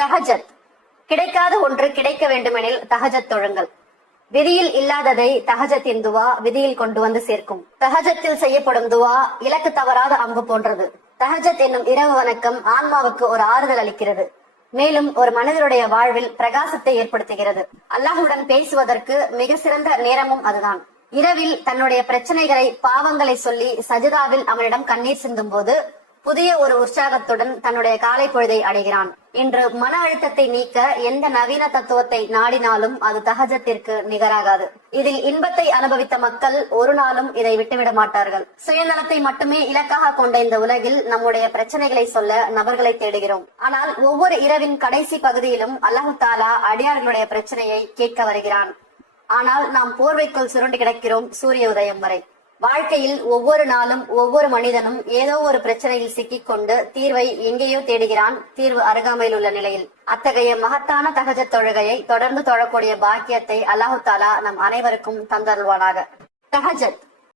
தஹஜத். கிடைக்காத ஒன்று கிடைக்க வேண்டுமெனில் தஹஜத் தொழுங்கள். விதியில் இல்லாததை தஹஜத்தின் துவா விதியில் கொண்டு வந்து சேர்க்கும். தஹஜத்தில் செய்யப்படும் துவா இலக்கு தவறாத அம்பு போன்றது. தஹஜத் என்னும் இரவு வணக்கம் ஆன்மாவுக்கு ஒரு ஆறுதல் அளிக்கிறது. மேலும் ஒரு மனிதனுடைய வாழ்வில் பிரகாசத்தை ஏற்படுத்துகிறது. அல்லாஹுடன் பேசுவதற்கு மிக சிறந்த நேரமும் அதுதான். இரவில் தன்னுடைய பிரச்சனைகளை, பாவங்களை சொல்லி சஜிதாவில் அவனிடம் கண்ணீர் சிந்தும் போது புதிய ஒரு உற்சாகத்துடன் தன்னுடைய காலை பொழுதை அடைகிறான். இன்று மன அழுத்தத்தை நீக்க எந்த நவீன தத்துவத்தை நாடினாலும் அது தஹஜத்திற்கு நிகராகாது. இதில் இன்பத்தை அனுபவித்த மக்கள் ஒரு நாளும் இதை விட்டுவிட மாட்டார்கள். சுயநலத்தை மட்டுமே இலக்காக கொண்ட இந்த உலகில் நம்முடைய பிரச்சனைகளை சொல்ல நபர்களை தேடுகிறோம். ஆனால் ஒவ்வொரு இரவின் கடைசி பகுதியிலும் அல்லாஹு தாலா அடியார்களுடைய பிரச்சனையை கேட்க வருகிறான். ஆனால் நாம் போர்வைக்குள் சுருண்டு கிடக்கிறோம் சூரிய உதயம் வரை. வாழ்க்கையில் ஒவ்வொரு நாளும் ஒவ்வொரு மனிதனும் ஏதோ ஒரு பிரச்சனையில் சிக்கிக் கொண்டு தீர்வை எங்கேயோ தேடுகிறான், தீர்வு அருகாமையில் உள்ள நிலையில். அத்தகைய மகத்தான தஹஜத் தொழுகையை தொடர்ந்து தொழக்கூடிய பாக்கியத்தை அல்லாஹு தாலா நம் அனைவருக்கும் தந்தருள்வானாக. தஹஜத்